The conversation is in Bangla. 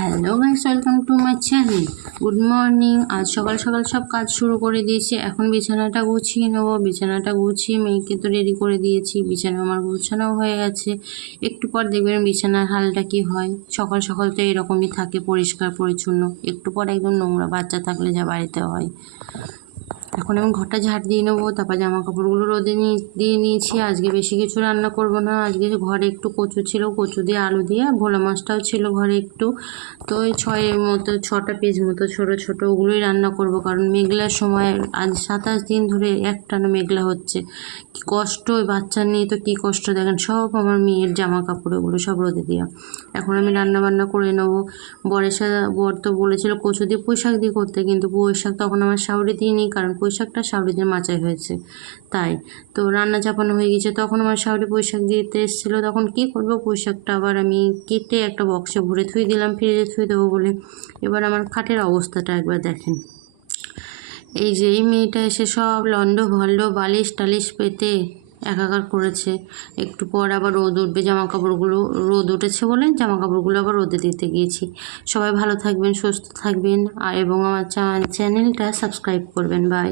Hello guys, welcome to my channel. Good morning. আজ সকাল সকাল সব কাজ শুরু করে দিয়েছি। এখন বিছানাটা গুছিয়ে নেবো। বিছানাটা গুছিয়ে মেয়েকে তো রেডি করে দিয়েছি। বিছানা আমার গুছানো হয়ে গেছে। একটু পর দেখবেন বিছানার হালটা কি হয়। সকাল সকাল তো এরকমই থাকে, পরিষ্কার পরিচ্ছন্ন। একটু পর একদম নোংরা, বাচ্চা থাকলে যা বাড়িতে হয়। এখন আমি ঘরটা ঝাড় দিয়ে নেবো, তারপর জামা কাপড়গুলো রোদে দিয়ে নিয়েছি। আজকে বেশি কিছু রান্না করব না। আজকে ঘরে একটু কচু ছিল, কচু দিয়ে আলু দিয়ে, ভোলা মাছটাও ছিল ঘরে একটু। তো ওই 6টা পিস মতো ছোটো ছোটো ওগুলোই রান্না করব, কারণ মেঘলার সময় আজ 27 দিন ধরে একটানা মেঘলা হচ্ছে। কী কষ্ট, ওই বাচ্চা নিয়ে তো কী কষ্ট দেখেন। সব আমার মেয়ের জামা কাপড় ওগুলো সব রোদে দেওয়া। এখন আমি রান্না বান্না করে নেবো। বর তো বলেছিল কচু দিয়ে পুঁই শাক দিয়ে করতে, কিন্তু পুঁই শাক তখন আমার শাউরি দিইনি, কারণ পুঁই শাকটা শাউরি দিয়ে মাচাই হয়েছে। তাই তো রান্না চাপানো হয়ে গেছে। তখন আমার শাউরি পুঁই শাক দিতে এসেছিলো, তখন কী করবো, পুঁই শাকটা আবার আমি কেটে একটা বক্সে ভরে থুই দিলাম, ফ্রিজে থুই দেবো বলে। এবার আমার খাটের অবস্থাটা একবার দেখেন। এই যে এই মেয়েটা এসে সব লন্ডো ভল্ড বালিশ টালিশ পেতে একাকার করেছে। একটু পর আবার রোদ উঠবে, জামা কাপড়গুলো রোদ উঠেছে বলে জামা কাপড়গুলো আবার রোদে দিতে গিয়েছি। সবাই ভালো থাকবেন, সুস্থ থাকবেন, আর এবং আমার চ্যানেলটা সাবস্ক্রাইব করবেন। বাই।